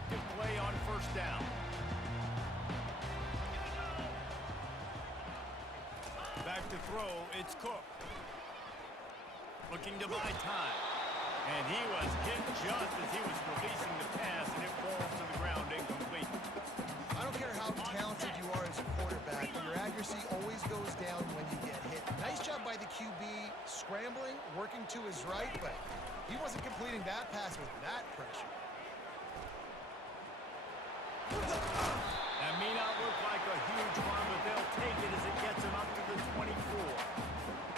productive play on first down. Back to throw, it's Cook. Looking to buy time. And he was hit just as he was releasing the pass, and it falls to the ground incomplete. I don't care how talented you are as a quarterback, but your accuracy always goes down when you get hit. Nice job by the QB, scrambling, working to his right, but he wasn't completing that pass with that pressure. That may not look like a huge run, but they'll take it as it gets him up to the 24.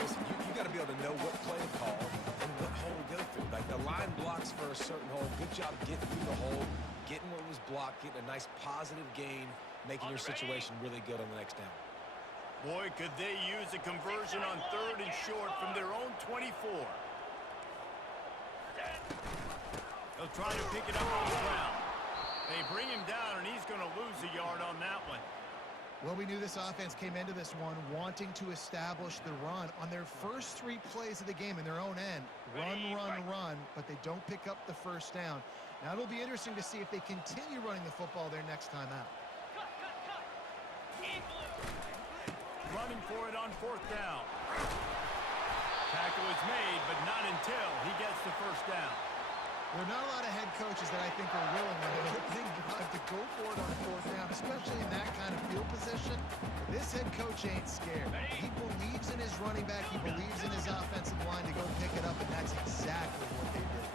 Listen, you got to be able to know what play to call and what hole to go through. Like the line blocks for a certain hole. Good job getting through the hole, getting what was blocked, getting a nice positive gain, making your situation really good on the next down. Boy, could they use a conversion on 3rd and short from their own 24. They'll try to pick it up on the ground. They bring him down, and he's going to lose a yard on that one. Well, we knew this offense came into this one wanting to establish the run on their first 3 plays of the game in their own end. Run, but they don't pick up the first down. Now it'll be interesting to see if they continue running the football their next time out. Running for it on 4th down. Tackle is made, but not until he gets the first down. There are not a lot of head coaches that I think are willing to go for it on 4th down, especially in that kind of field position. This head coach ain't scared. He believes in his running back. He believes in his offensive line to go pick it up, and that's exactly what they did.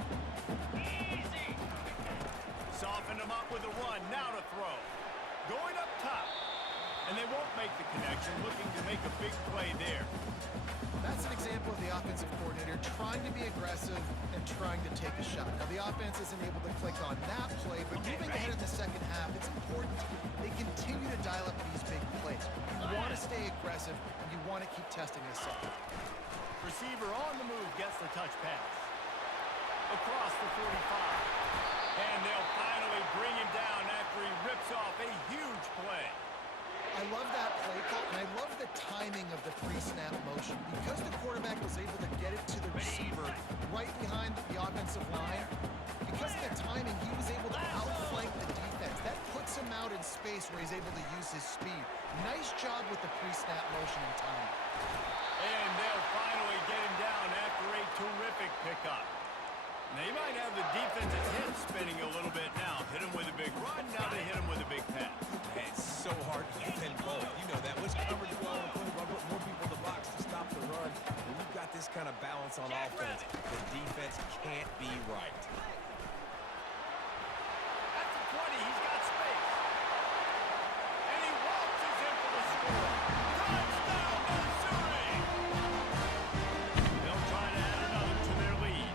Soften him up with a run. Now to throw. Going up top. And they won't make the connection, looking to make a big play there. That's an example of the offensive coordinator trying to be aggressive and trying to take a shot. Now, the offense isn't able to click on that play, but moving ahead in the second half, it's important they continue to dial up these big plays. You want to stay aggressive, and you want to keep testing this second. Receiver on the move gets the touch pass. Across the 45. And they'll finally bring him down after he rips off a huge play. I love that play call, and I love the timing of the pre-snap motion. Because the quarterback was able to get it to the receiver right behind the offensive line, because of the timing, he was able to outflank the defense. That puts him out in space where he's able to use his speed. Nice job with the pre-snap motion and timing. And they'll finally get him down after a terrific pickup. They might have the defense's head spinning a little bit now. Hit him with a big run, now they hit him with a big pass. Man, it's so hard to defend both. You know that. Which coverage you want to put more people in the box to stop the run. When you've got this kind of balance on offense, the defense can't be right. At the 20, he's got space. And he waltzes in for the score. Touchdown, Missouri! They'll try to add another to their lead.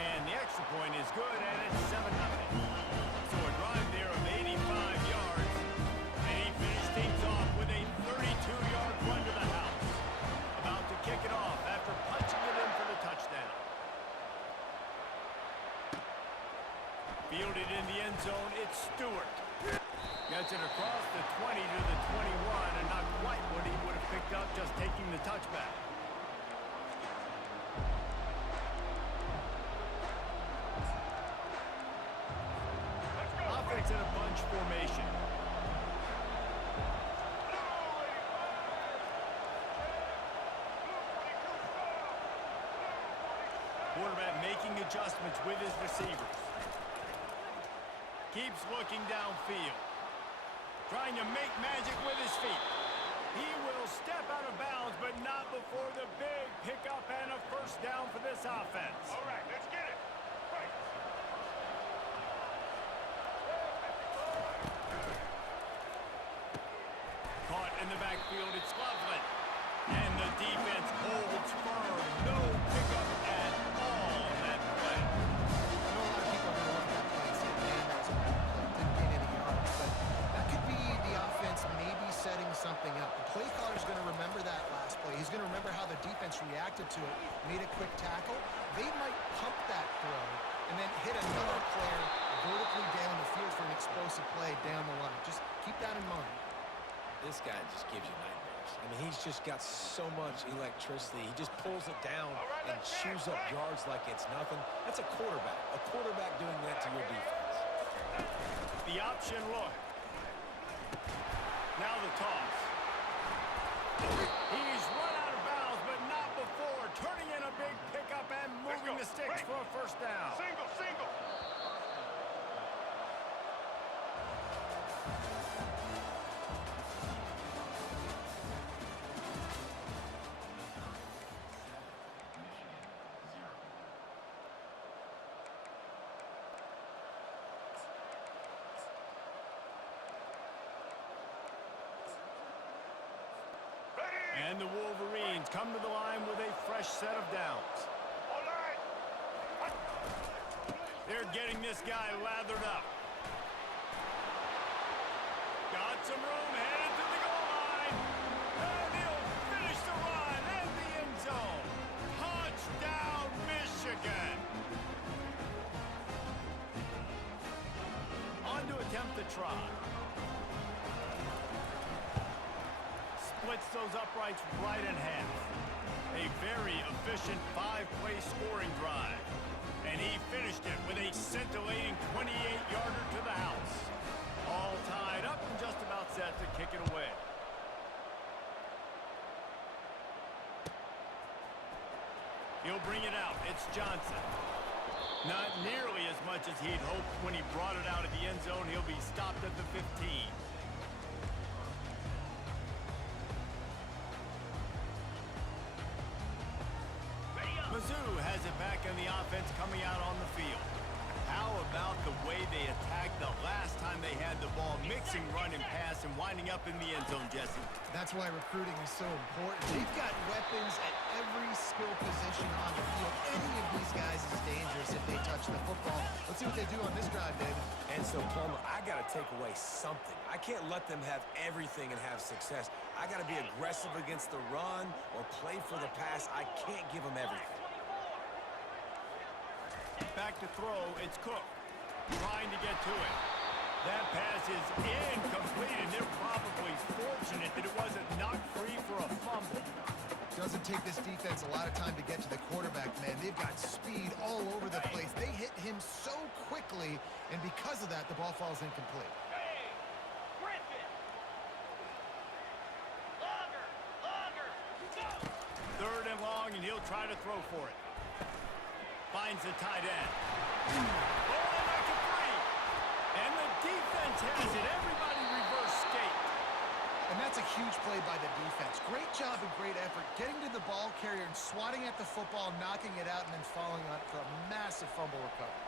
And the extra point is good, and it's 7-0. So a drive there of 85 yards. And he finished things off with a 32-yard run to the house. About to kick it off after punching it in for the touchdown. Fielded in the end zone, it's Stewart. Gets it across the 20 to the 21, and not quite what he would have picked up just taking the touchback. Offense in a bunch formation. Quarterback making adjustments with his receivers. Keeps looking downfield. Trying to make magic with his feet. He will step out of bounds, but not before the big pickup and a first down for this offense. All right, let's get it. Right. Caught in the backfield, it's Loveland. And the defense holds firm. No pickup at all on that play. I know a lot of people are going to look at that play and say, man, that was a bad play. Didn't gain any yards. But that could be the offense maybe setting something up. The play caller's going to remember that last play. He's going to remember how the defense reacted to it, made a quick tackle. They might pump that throw and then hit another player vertically down the field for an explosive play down the line. Just keep that in mind. This guy just gives you nightmares. I mean, he's just got so much electricity. He just pulls it down and chews up yards like it's nothing. That's a quarterback. A quarterback doing that to your defense. The option look. Now the toss. He's run out of bounds, but not before. Turning in a big pickup and moving the sticks for a first down. Single, single. And the Wolverines come to the line with a fresh set of downs. All right. They're getting this guy lathered up. Got some room, headed to the goal line. And he'll finish the run in the end zone. Touchdown, Michigan. On to attempt the try. Splits those uprights right in half. A very efficient 5-play scoring drive. And he finished it with a scintillating 28-yarder to the house. All tied up and just about set to kick it away. He'll bring it out. It's Johnson. Not nearly as much as he'd hoped when he brought it out of the end zone. He'll be stopped at the 15. Mizzou has it back in the offense coming out on the field. How about the way they attacked the last time they had the ball, mixing run and pass and winding up in the end zone, Jesse? That's why recruiting is so important. They've got weapons at every skill position on the field. Any of these guys is dangerous if they touch the football. Let's see what they do on this drive, David. And so, Palmer, I got to take away something. I can't let them have everything and have success. I got to be aggressive against the run or play for the pass. I can't give them everything. Back to throw, it's Cook. Trying to get to it. That pass is incomplete, and they're probably fortunate that it wasn't knocked free for a fumble. Doesn't take this defense a lot of time to get to the quarterback, man. They've got speed all over the place. They hit him so quickly, and because of that, the ball falls incomplete. Third and long, and he'll try to throw for it. Finds the tight end. Oh, they make it free. And the defense has it. Everybody reverse skate. And that's a huge play by the defense. Great job and great effort getting to the ball carrier and swatting at the football, knocking it out, and then falling on it for a massive fumble recovery.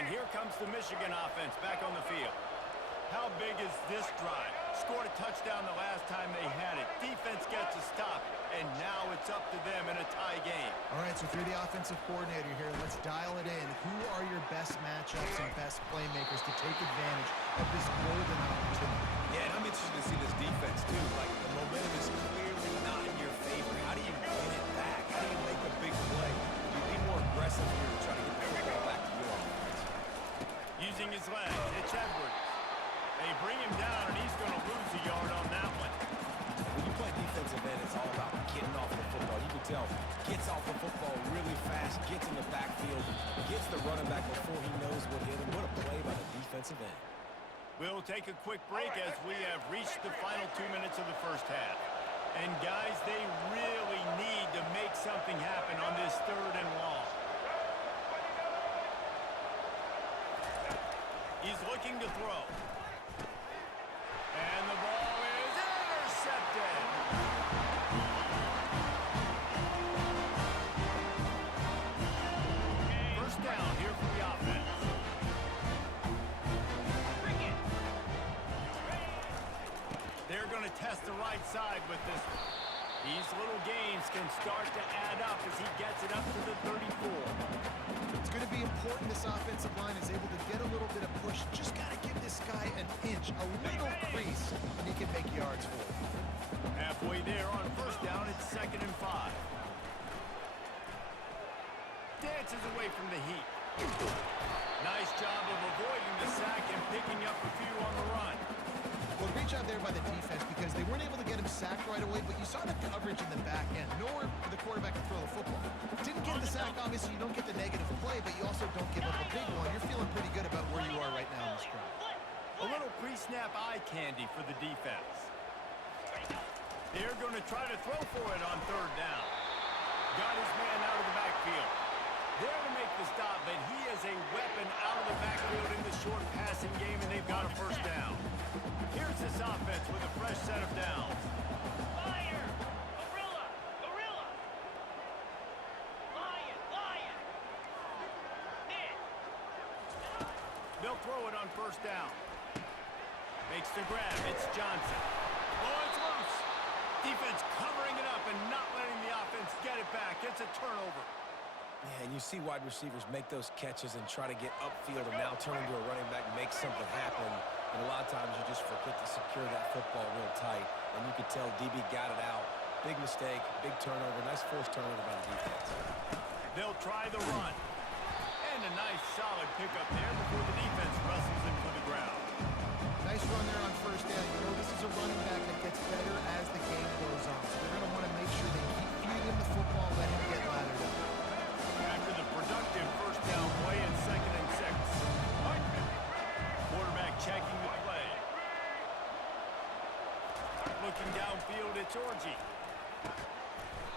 And here comes the Michigan offense back on the field. How big is this drive? Scored a touchdown the last time they had it. Defense gets a stop, and now it's up to them in a tie game. All right, so if you're the offensive coordinator here, let's dial it in. Who are your best matchups and best playmakers to take advantage of this golden opportunity? Yeah, and I'm interested to see this defense, too. Like, the momentum is clearly not in your favor. How do you win it back? How do you make a big play? You be more aggressive here to try to get the football back to your offense. Using his legs, it's Edwards. They bring him down, and he's going to lose a yard on that one. When you play defensive end, it's all about getting off the football. You can tell, gets off the football really fast, gets in the backfield, gets the running back before he knows what hit him. What a play by the defensive end. We'll take a quick break as we have reached the final 2 minutes of the first half. And, guys, they really need to make something happen on this third and long. He's looking to throw. And the ball is intercepted. First down here for the offense. They're going to test the right side with this one. These little gains can start to add up as he gets it up to the 34. It's going to be important this offensive line is able to get a little bit of push. Just got to give this guy an inch, a little crease, and he can make yards for it. Halfway there on first down, it's 2nd and 5. Dances away from the heat. Nice job of avoiding the sack and picking up a few on the run. job there by the defense because they weren't able to get him sacked right away, but you saw the coverage in the back end. Nowhere for the quarterback to throw the football. Didn't get the sack, obviously, you don't get the negative play, but you also don't give up a big one. You're feeling pretty good about where you are right now in this drive. A little pre-snap eye candy for the defense. They're going to try to throw for it on third down. Got his man out of the backfield. There to make the stop, but he is a weapon out of the backfield in the short passing game, and they've got a first down. Here's this offense with a fresh set of downs. Fire! Gorilla! Gorilla! Lion! Lion! Ned! They'll throw it on first down. Makes the grab. It's Johnson. Oh, it's loose. Defense covering it up and not letting the offense get it back. It's a turnover. Yeah, and you see wide receivers make those catches and try to get upfield and now turn into a running back, make something happen. And a lot of times you just forget to secure that football real tight. And you could tell DB got it out. Big mistake, big turnover, nice forced turnover by the defense. They'll try the run. And a nice solid pickup there before the defense wrestles him to the ground. Nice run there on first down. You know, this is a running back that gets better as the game goes on. So they're going to want to make sure they keep feeding him the football, let him get lathered up. After the productive first down play in 2nd and 6. Quarterback checking the play. Looking downfield, it's Orgy.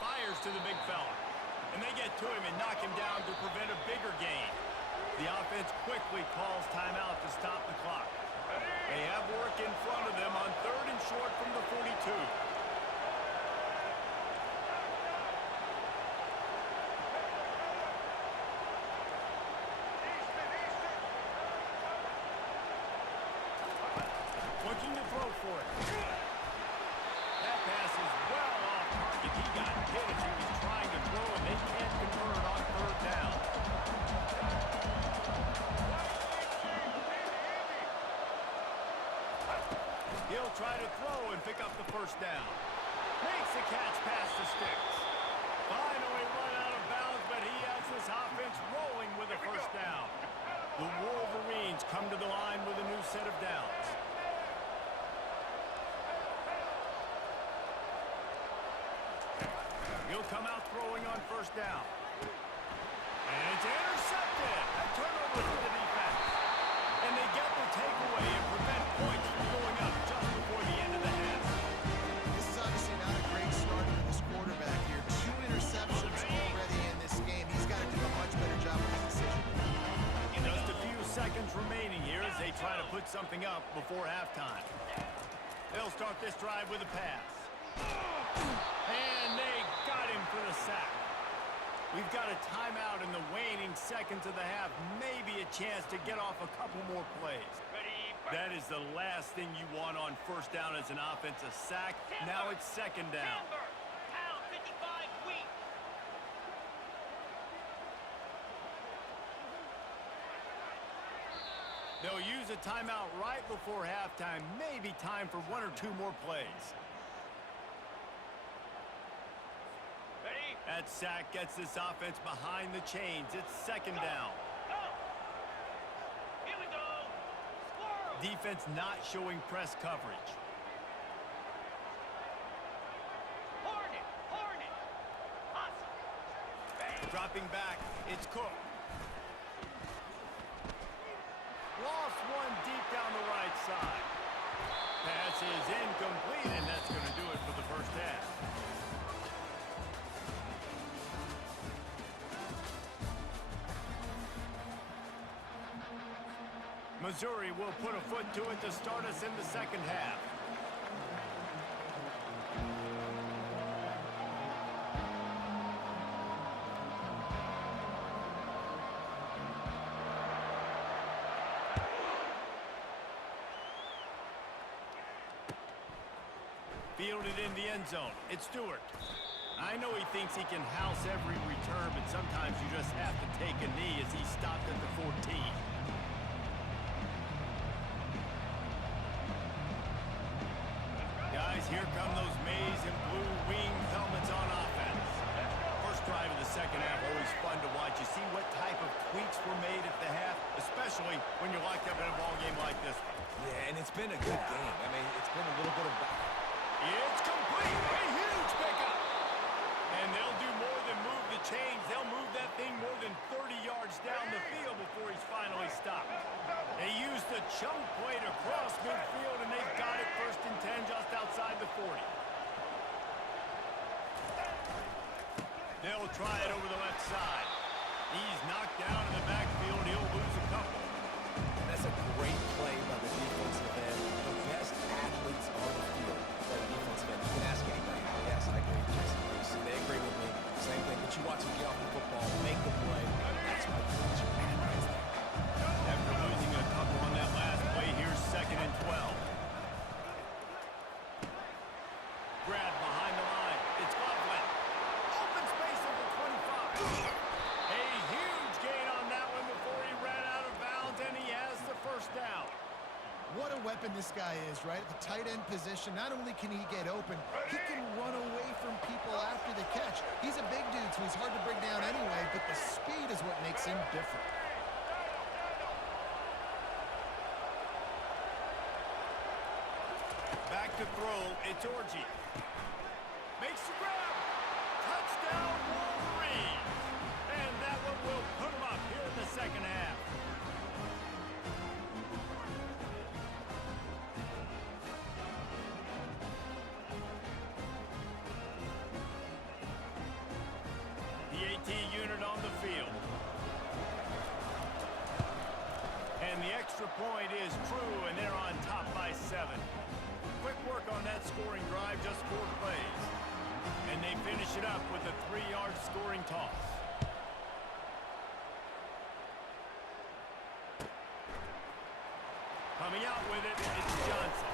Fires to the big fella. And they get to him and knock him down to prevent a bigger gain. The offense quickly calls timeout to stop the clock. They have work in front of them on 3rd and short from the 42. Looking to throw for it. That pass is well off target. He got hit as he was trying to throw, and they can't convert on 3rd down. He'll try to throw and pick up the first down. Makes the catch past the sticks. Finally run out of bounds, but he has this offense rolling with a first down. The Wolverines come to the line with a new set of downs. He'll come out throwing on first down. And it's intercepted. A turnover for the defense. And they get the takeaway and prevent points from going up just before the end of the half. This is obviously not a great start for this quarterback here. 2 interceptions already in this game. He's got to do a much better job with his decision. Just a few seconds remaining here as they try to put something up before halftime. They'll start this drive with a pass. And they got him for the sack. We've got a timeout in the waning seconds of the half. Maybe a chance to get off a couple more plays. That is the last thing you want on first down as an offensive sack. Now it's 2nd down. Pound 55 wheat. They'll use a timeout right before halftime. Maybe time for 1 or 2 more plays. Ready? That sack gets this offense behind the chains. It's 2nd down. Go! Here we go! Squirrel! Defense not showing press coverage. Hornet! Hornet! Hustle! Dropping back, it's Cook. Lost one deep down the right side. Pass is incomplete, and that's going to do it for the first half. Missouri will put a foot to it to start us in the 2nd half. Fielded in the end zone. It's Stewart. I know he thinks he can house every return, but sometimes you just have to take a knee as he stopped at the 14. Guys, here come those maize and blue wing helmets on offense. First drive of the 2nd half, always fun to watch. You see what type of tweaks were made at the half, especially when you're locked up in a ball game like this one. Yeah, and it's been a good game. I mean, it's been a little bit of back. It's complete. A huge pickup. And they'll do more than move the chains. They'll move that thing more than 30 yards down the field before he's finally stopped. They used the chunk play to cross midfield, and they've got it 1st and 10 just outside the 40. They'll try it over the left side. He's knocked down in the backfield. He'll lose a couple. And that's a great play by the defensive end. The best athletes on the field play defensive end. You can ask anybody. Yes, I agree. Jason, they agree with me. Same thing. But you watch him get off the football, make the play. That's my defensive end right there. After losing a couple on that last play, here's 2nd and 12. Grab behind the line. It's Godwin. Open space at the 25. A huge gain on that one before he ran out of bounds, and he has the 1st down. What a weapon this guy is, right? At the tight end position, not only can he get open, he can run away from people after the catch. He's a big dude, so he's hard to bring down anyway, but the speed is what makes him different. Back to throw, it's Orji. Makes the grab. Touchdown, Wolverines. And that one will put him up here in the 2nd half. The AT unit on the field. And the extra point is true, and they're on top by 7. Quick work on that scoring drive, just 4 plays. And they finish it up with a 3-yard scoring toss. Coming out with it, it's Johnson.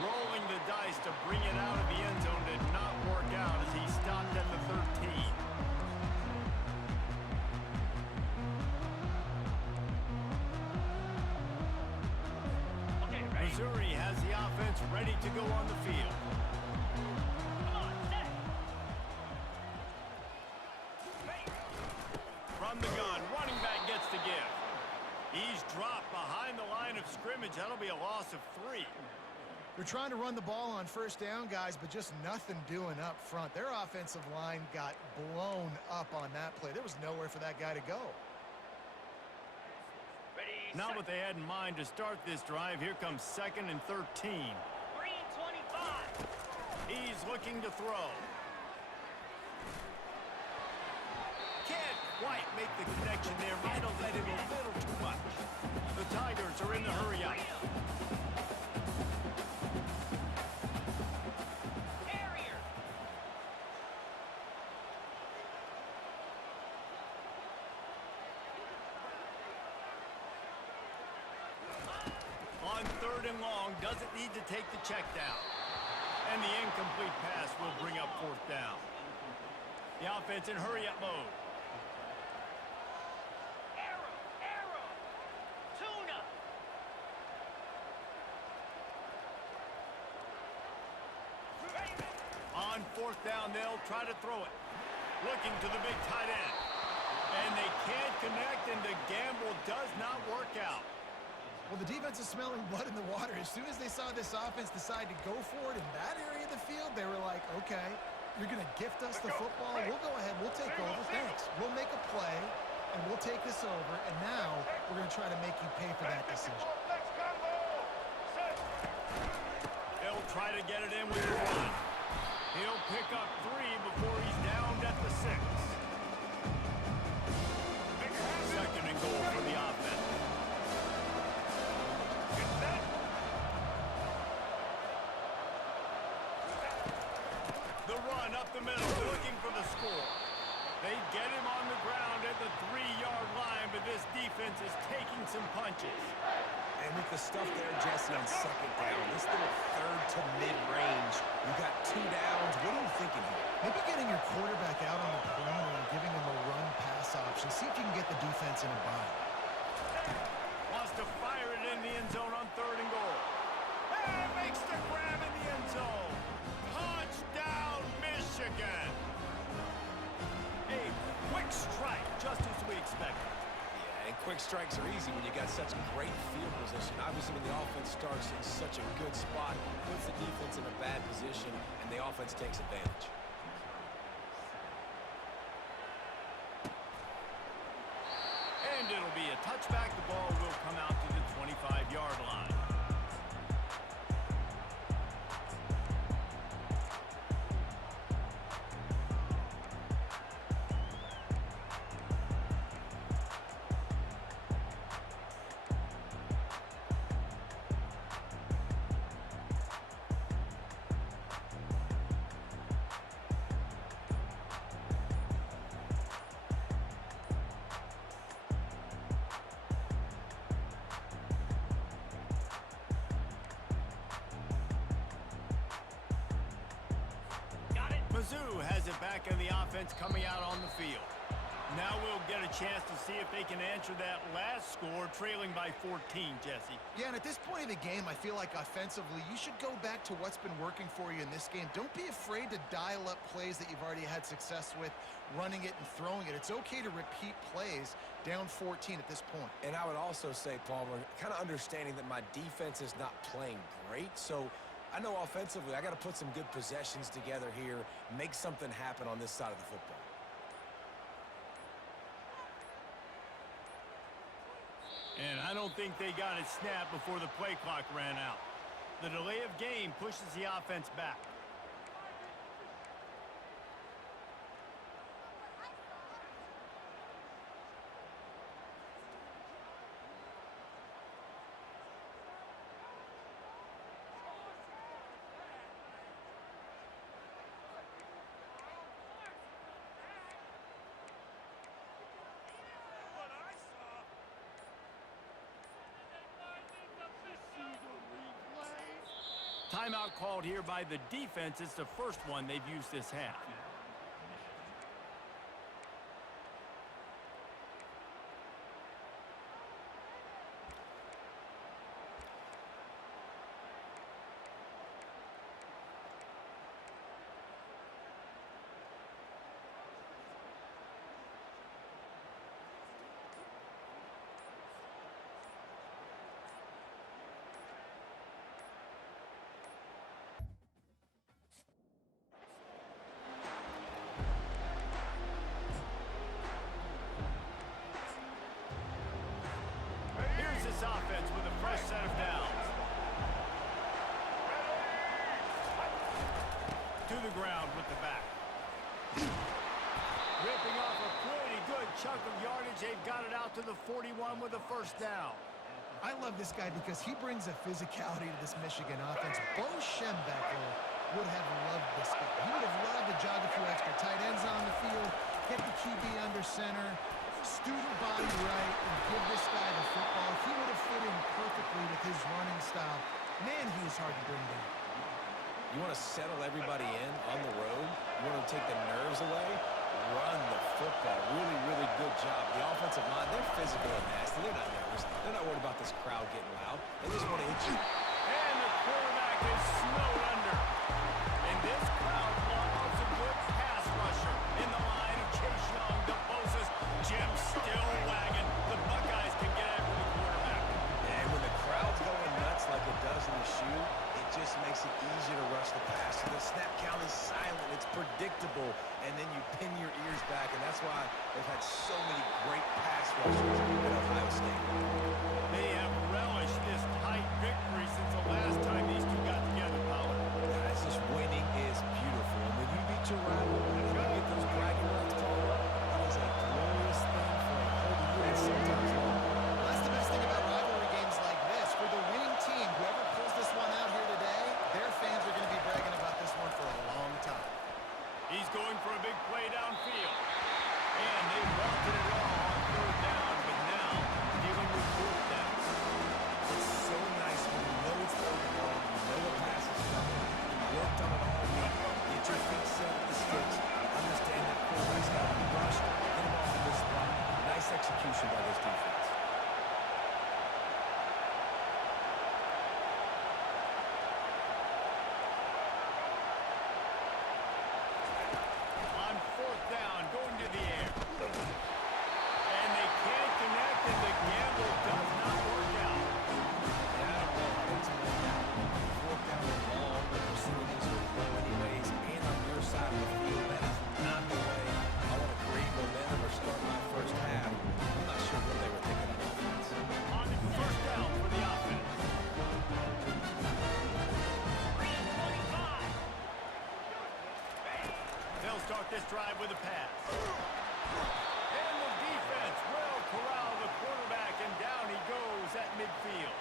Rolling the dice to bring it out of the end zone did not work out as he stopped at the 13. Missouri has the offense ready to go on the field. Come on, set. From the gun, running back gets the give. He's dropped behind the line of scrimmage. That'll be a loss of 3. They're trying to run the ball on 1st down, guys, but just nothing doing up front. Their offensive line got blown up on that play. There was nowhere for that guy to go. Ready, Not set. what they had in mind to start this drive. Here comes 2nd and 13. Green 25. He's looking to throw. Can't quite make the connection there. Might have let it a little too much. The Tigers are in the hurry up. Carrier. On 3rd and long, doesn't need to take the check down. And the incomplete pass will bring up 4th down. The offense in hurry-up mode. Arrow. Tuna. On 4th down, they'll try to throw it. Looking to the big tight end. And they can't connect, and the gamble does not work out. Well, the defense is smelling blood in the water. As soon as they saw this offense decide to go for it in that area of the field, they were like, okay, you're going to gift us the football. We'll go ahead. We'll take over. Thanks. We'll make a play, and we'll take this over. And now we're going to try to make you pay for that decision. Let's combo. Set. They'll try to get it in with a run. He'll pick up 3 before he's downed at the 6. 2nd and goal for the offense. Get set. The run up the middle, looking for the score. They get him on the ground at the 3-yard line, but this defense is taking some punches. And with the stuff there, Jesse, on 2nd down, this little 3rd to mid-range, you got 2 downs. What are you thinking here? Maybe getting your quarterback out on the perimeter and giving him a run-pass option. See if you can get the defense in a bind. Wants to fire it in the end zone on 3rd and goal. And makes the grab in the end zone. Touchdown, Michigan. A quick strike, just as we expected. Yeah, And quick strikes are easy when you got such great field position. Obviously, when the offense starts in such a good spot, puts the defense in a bad position, and the offense takes advantage. And it'll be a touchback. The ball will come out to the 25-yard line. Mizzou has it back in the offense coming out on the field. Now we'll get a chance to see if they can answer that last score, trailing by 14, Jesse. Yeah, and at this point of the game, I feel like offensively, you should go back to what's been working for you in this game. Don't be afraid to dial up plays that you've already had success with, running it and throwing it. It's okay to repeat plays down 14 at this point. And I would also say, Palmer, kind of understanding that my defense is not playing great, so I know offensively I got to put some good possessions together here, make something happen on this side of the football. And I don't think they got it snapped before the play clock ran out. The delay of game pushes the offense back. Timeout called here by the defense. It's the first one they've used this half. Here's this offense with a fresh set of downs. To the ground with the back. Ripping off a pretty good chunk of yardage. They've got it out to the 41 with a first down. I love this guy because he brings a physicality to this Michigan offense. Bo Schembechler would have loved this guy. He would have loved to jog a few extra tight ends on the field, get the QB under center, student body right, and give this guy the football. He would have fit in perfectly with his running style. Man, he is hard to bring down. You want to settle everybody in on the road? You want to take the nerves away? Run the football. Really, really good job. The offensive line, they're physical and nasty. They're not nervous. They're not worried about this crowd getting loud. They just want to hit you. And the quarterback is snowed under. And this crowd loves a good pass rusher in the line of Chase Young, DeBosa's, Jim still wagging. The Buckeyes can get after the quarterback. And when the crowd's going nuts like it does in the shoe, it just makes it easier to rush the pass. So the snap count is silent. It's predictable. And then you pin your ears back. And that's why they've had so many great pass rushers at Ohio State. They have relished this tight victory since the last time these two got together, Pollard. Guys, this winning is beautiful. And when you beat your rival and you get those bragging rights, Paul, it is a glorious thing for a whole year and sometimes longer. That's the best thing about rivalry games like this. For the winning team, whoever pulls this one out here today, their fans are going to be bragging about this one for a long time. He's going for a big play downfield. And they wanted it all on third down, but now dealing with fourth down. It's so nice when you know it's third and long, you know the pass is coming, you worked on it all week, get your feet set at the sticks, test drive with a pass. And the defense will corral the quarterback, and down he goes at midfield.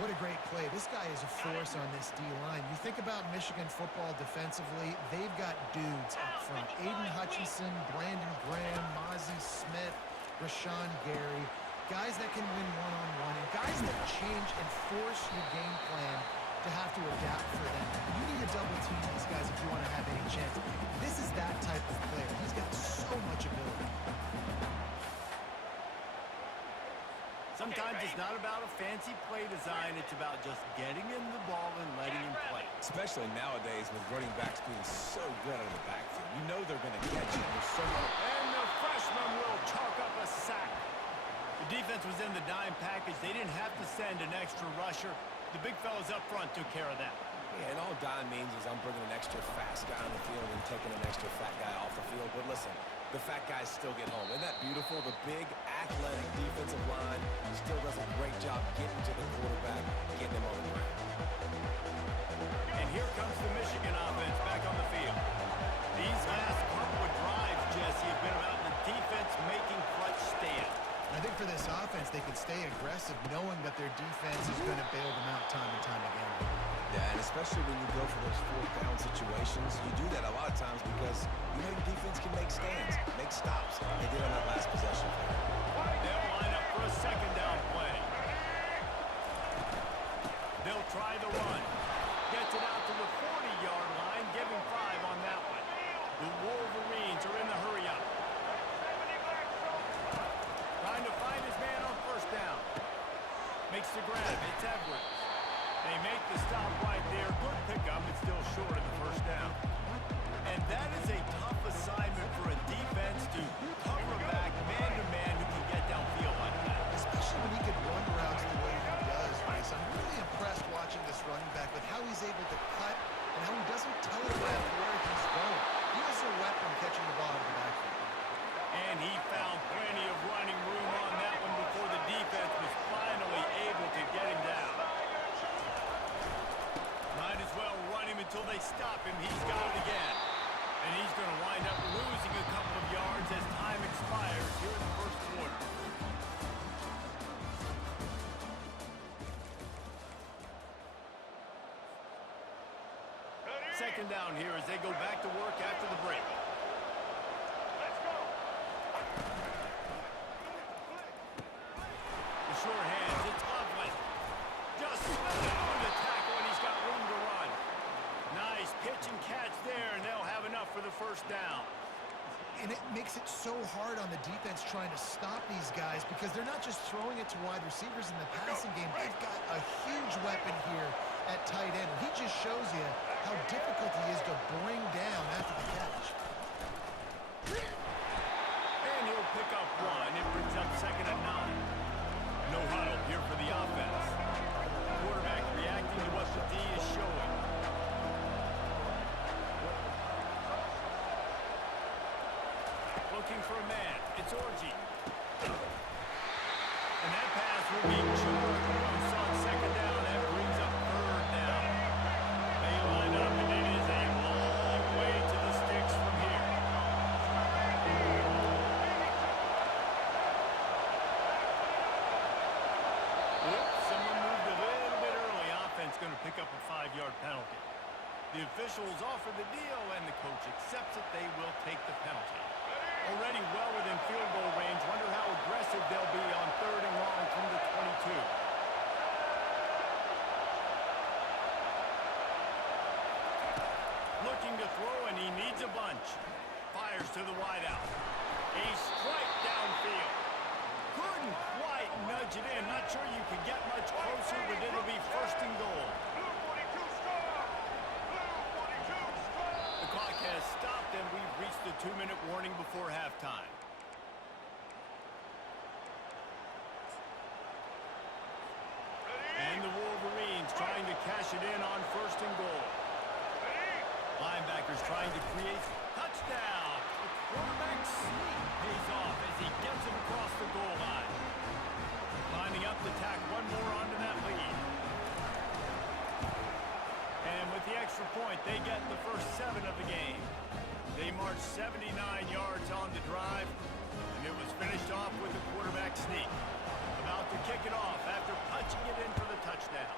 What a great play. This guy is a force on this D-line. You think about Michigan football defensively, they've got dudes up front. Aiden Hutchinson, Brandon Graham, Mozzie Smith, Rashawn Gary. Guys that can win one-on-one, and guys that change and force your game plan to have to adapt for them. You need to double team these guys if you want to have any chance. This is that type of player. He's got so much ability. Sometimes it's not about a fancy play design. It's about just getting him the ball and letting him play. Especially nowadays with running backs being so good out of the backfield. You know they're going to catch you. There's so much. And the freshman will chalk up a sack. The defense was in the dime package. They didn't have to send an extra rusher. The big fellas up front took care of that. Yeah, and all dime means is I'm bringing an extra fast guy on the field and taking an extra fat guy off the field. But listen, the fat guys still get home. Isn't that beautiful? The big, athletic defensive line still does a great job getting to the quarterback, getting him on the ground. And here comes the Michigan offense back on the field. These last couple of drives, Jesse, have been about the defense making clutch stands. I think for this offense, they can stay aggressive knowing that their defense is going to bail them out time and time again. Yeah, and especially when you go for those fourth down situations, you do that a lot of times because you know your defense can make stands, make stops. They did on that last possession. They'll line up for a second down play. They'll try the run. Gets it out to the 40-yard line, giving 5 on that one. The Wolverines are in the hurry-up. Trying to find his man on first down. Makes the grab. It's Edwards. They make the stop right there. Good pickup, but still short of the first down. And that is a tough assignment for a defense to cover a back man-to-man who can get downfield like that. Especially when he can run routes the way he does, Race. I'm really impressed watching this running back with how he's able to cut and how he doesn't telegraph where he's going. He has a weapon catching the ball in the backfield. And he found plenty of running room on that one before the defense was finally able to get him down. Might as well run him until they stop him. He's got it again. And he's going to wind up losing a couple of yards as time expires here in the first quarter. Second down here as they go back to work after the break. Let's go. The short hands, it's Loveland. Just with the tackle, and he's got room to run. Nice pitch and catch there, and they'll have enough for the first down. And it makes it so hard on the defense trying to stop these guys because they're not just throwing it to wide receivers in the passing game. They've got a huge weapon here at tight end. He just shows you how difficult he is to bring down after the catch. And he'll pick up one. It brings up second and 9. No huddle here for the offense. Quarterback reacting to what the D is showing. Looking for a man. It's Orji. And that pass will be George Bruce on second down. That brings up third down. They line up, and it is a long way to the sticks from here. Oops, someone moved a little bit early. Offense going to pick up a 5-yard penalty. The officials offer the deal, and the coach accepts it. They will take the penalty. Already well within field goal range. Wonder how aggressive they'll be on third and long from the 22. Looking to throw, and he needs a bunch. Fires to the wideout. A strike downfield. Couldn't quite nudge it in. Not sure you could get much closer, but it'll be first and goal. Blue 42 strong. Blue 42 strong. The clock has stopped, and we've reached the 2-minute warning before halftime. And the Wolverines trying to cash it in on first and goal. Linebackers trying to create touchdown. The quarterback sneak pays off as he gets it across the goal line. Lining up to tack one more onto that lead. And with the extra point, they get the first 7 of the game. They marched 79 yards on the drive, and it was finished off with a quarterback sneak. About to kick it off after punching it in for the touchdown.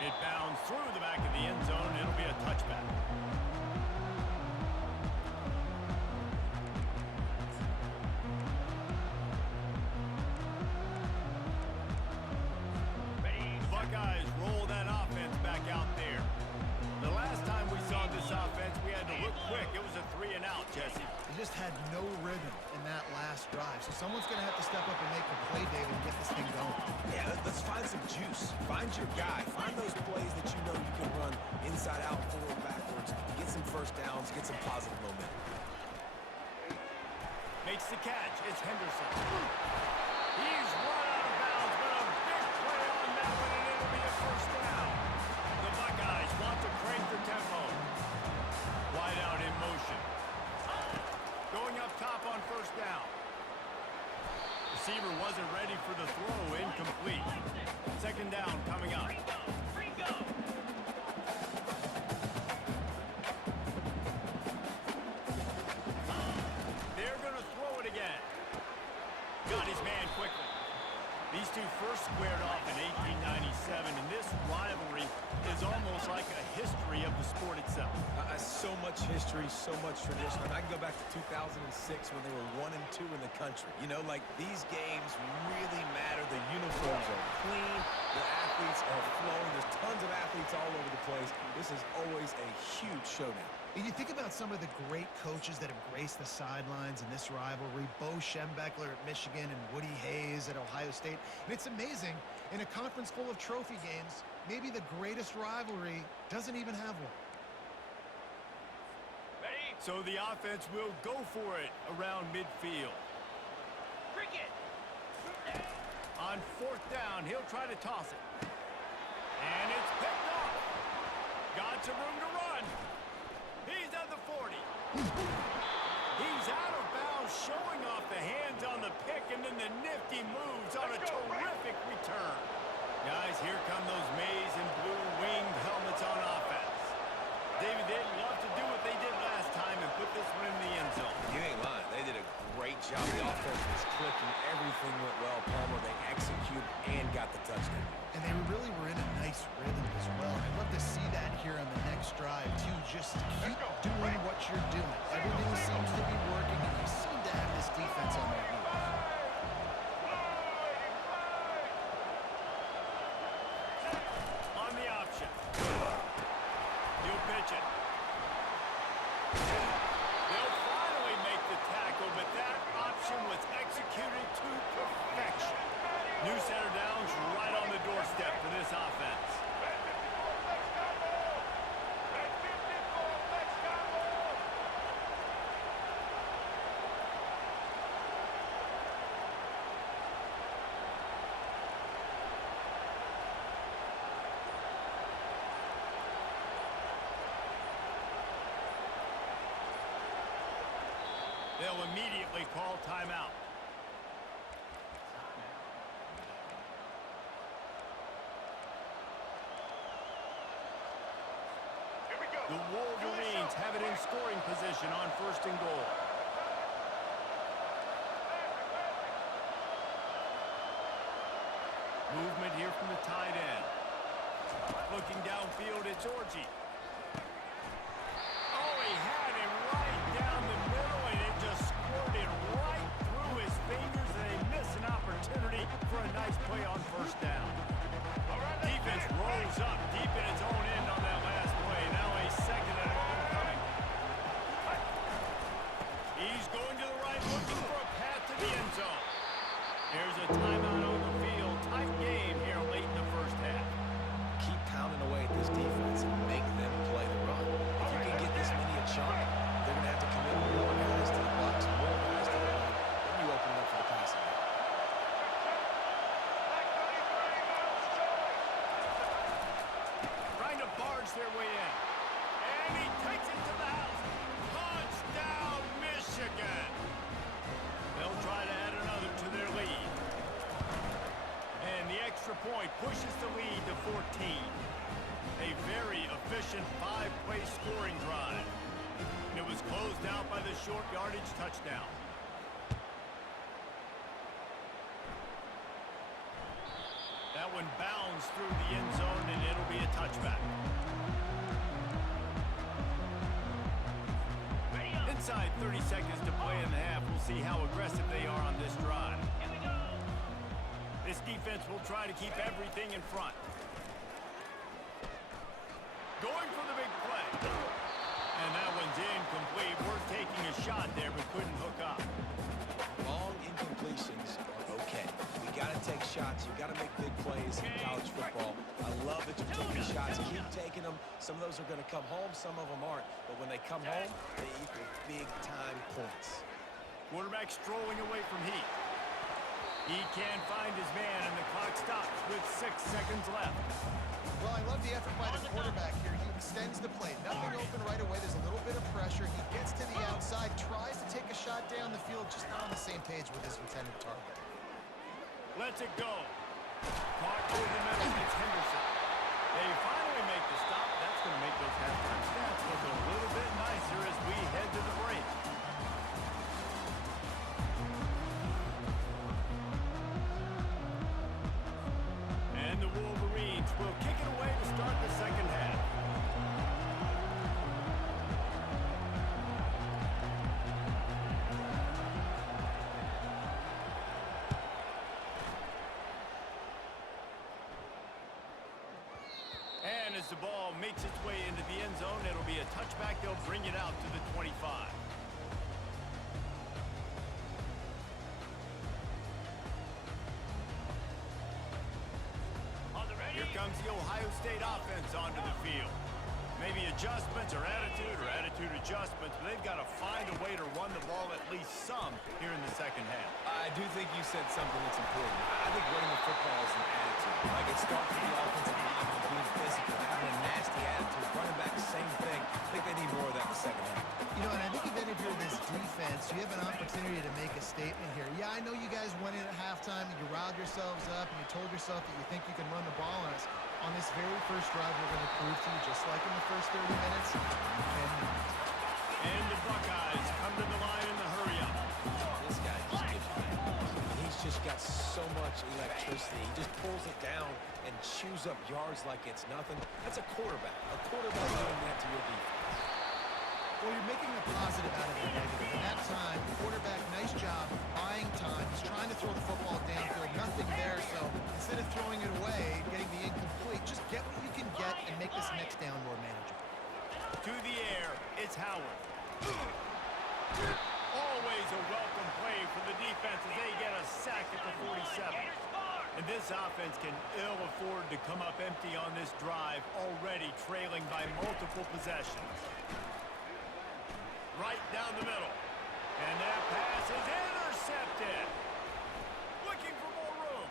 It bounds through the back of the end zone. It'll be a touchback. The Buckeyes roll that offense back out there. The last time we saw this offense, we had to look quick. It was a 3-and-out, Jesse. They just had no rhythm in that last drive. So someone's going to have to step up and make a play, David, and get this thing going. Yeah, let's find some juice. Find your guy. Find those plays that you know you can run inside out, forward, backwards. Get some first downs. Get some positive momentum. Makes the catch. It's Henderson. He's run out of bounds, but a big play on that one, and it'll be a first down. The Buckeyes want to crank the tempo. Wide out in motion. Going up top on first down. Receiver wasn't ready for the throw. Incomplete. Second down coming up. They're going to throw it again. Got his man quickly. These two first squared off in 1897, and this rivalry is almost like a history of the sport itself. So much history, so much tradition. I can go back to 2006 when they were 1 and 2 in the country. You know, like, these games really matter. The uniforms are clean. The athletes are flowing. There's tons of athletes all over the place. This is always a huge showdown. And you think about some of the great coaches that have graced the sidelines in this rivalry. Bo Schembechler at Michigan and Woody Hayes at Ohio State. And it's amazing, in a conference full of trophy games, maybe the greatest rivalry doesn't even have one. So the offense will go for it around midfield. On fourth down, he'll try to toss it. And it's picked off. Got some room to run. He's at the 40. He's out of bounds, showing off the hands on the pick, and then the nifty moves on a terrific return. Guys, here come those maize and blue winged helmets on offense. David, they'd love to do what they did last time and put this one in the end zone. You ain't lying. They did a great job. The offense was clicking. Everything went well. Palmer, they executed and got the touchdown. And they really were in a nice rhythm as well. I'd love to see that here on the next drive, too. Just keep doing what you're doing. Everything seems to be working, and you seem to have this defense on their heels. On the option. He'll pitch it. They'll finally make the tackle, but that option was executed to perfection. New center downs right on the doorstep for this offense. They'll immediately call timeout. The Wolverines have it in scoring position on first and goal. Movement here from the tight end. Looking downfield, it's Orji. Oh, he had him right down the middle, and it just squirted right through his fingers, and they miss an opportunity for a nice play on first down. Defense rolls up deep in its own end on that last play. Now a second and long coming. He's going to the right, looking for a path to the end zone. There's a timeout on the field. Tight game here late in the first half. Keep pounding away at this defense and make them play the run. If you can get this many a chunk, they're going to have to commit more guys to the box, more guys to the run. Then you open it up for the passing game. Trying to barge their way in. And he takes it to the house. Touchdown, Michigan. They'll try to add another to their lead. And the extra point pushes the lead to 14. A very efficient 5-play scoring drive. It was closed out by the short yardage touchdown. That one bounds through the end zone, and it'll be a touchback. Ready up. Inside 30 seconds to play in the half. We'll see how aggressive they are on this drive. Here we go. This defense will try to keep everything in front. Going for the big play. And that one's incomplete. We're taking a shot there, but couldn't hook up. Long incompletions are okay. We got to take shots. You got to make big plays in college football. I love that you're taking shots. Keep taking them. Some of those are going to come home. Some of them aren't. But when they come home, they equal big-time points. Quarterback strolling away from heat. He can't find his man, and the clock stops with 6 seconds left. Well, I love the effort by the quarterback here. He extends the play. Nothing open right away. There's a little bit of pressure. He gets to the outside, tries to take a shot down the field, just not on the same page with his intended target. Lets it go. Caught over the middle. It's Henderson. They finally make the stop. That's going to make those halftime stats look a little bit nicer as we head to the break. And the Wolverines will kick it away to start the second half. And as the ball makes its way into the end zone, it'll be a touchback. They'll bring it out to the 25. On the ready. Here comes the Ohio State offense onto the field. Maybe adjustments or attitude adjustments, but they've got to find a way to run the ball at least some here in the second half. I do think you said something that's important. I think running the football is an attitude. Like, it starts with the offensive line with being physical, having a nasty attitude. Running back, the same thing. I think they need more of that in the second half. You know, and I think even if you're this defense, you have an opportunity to make a statement here. Yeah, I know you guys went in at halftime and you riled yourselves up and you told yourself that you think you can run the ball on us. On this very first drive, we're going to prove to you, just like in the first 30 minutes, you cannot. And the Buckeyes come to the line in the hurry-up. This guy just gives you that. He's just got so much electricity. He just pulls it down and chews up yards like it's nothing. That's a quarterback. A quarterback doing that to your defense. Well, you're making a positive out of the negative. And that time, quarterback, nice job, buying time. He's trying to throw the football downfield. Nothing there, so instead of throwing it away, getting the incomplete, just get what you can get and make this next down more manageable. To the air, it's Howard. Always a welcome play for the defense as they get a sack at the 47. And this offense can ill afford to come up empty on this drive, already trailing by multiple possessions. Right down the middle. And that pass is intercepted. Looking for more room.